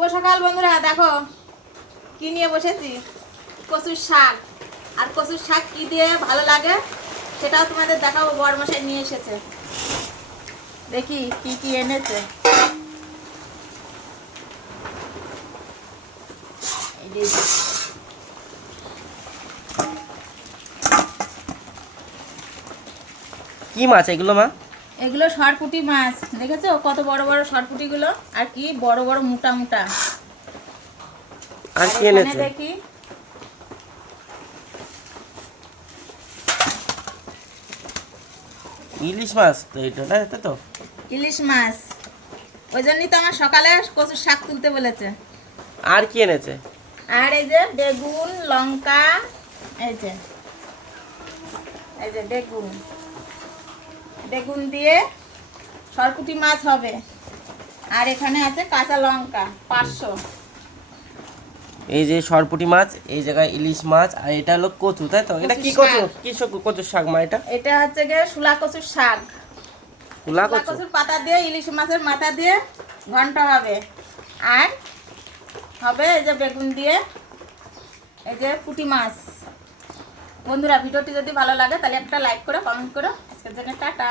শুভ সকাল বন্ধুরা, দেখো কি নিয়ে বসেছি। কচুর শাক। আর কচুর শাক কি দিয়ে ভালো লাগে সেটাও তোমাদের দেখাবো। বড়মশাই নিয়ে এসেছে, দেখি কি কি এনেছে। কি মাছ এগুলো মা? এগুলো সরপুঁটি মাছ, দেখেছো কত বড় বড় সরপুঁটি গুলো, আর কি বড় বড় মোটা মোটা। আর কি এখানে এনেছে? দেখি ইলিশ মাছ তো এটা, না এটা তো ইলিশ মাছ। ওই জন্যই তো আমার সকালে কচুর শাক তুলতে বলেছে। আর কি এনেছে? আর এই যে বেগুন, লঙ্কা, এই যে বেগুন, বেগুন দিয়ে সরপুঁটি মাছ হবে। আর এখানে আছে কাঁচা লঙ্কা 500। এই যে সরপুঁটি মাছ, এই জায়গায় ইলিশ মাছ, আর এটা হলো কচু, তাই তো? এটা কি কচু? কি কচুর শাক মা এটা? এটা হচ্ছে গিয়ে শুলা কচুর শাক। কুলা শুলা কচু? কচুর পাতা দিয়ে ইলিশ মাছের মাথা দিয়ে ঘন্ট হবে। আর হবে এই যে বেগুন দিয়ে এই যে পুঁটি মাছ। বন্ধুরা, ভিডিওটি যদি ভালো লাগে তাহলে একটা লাইক করে কমেন্ট করো। আজকের জন্য টাটা।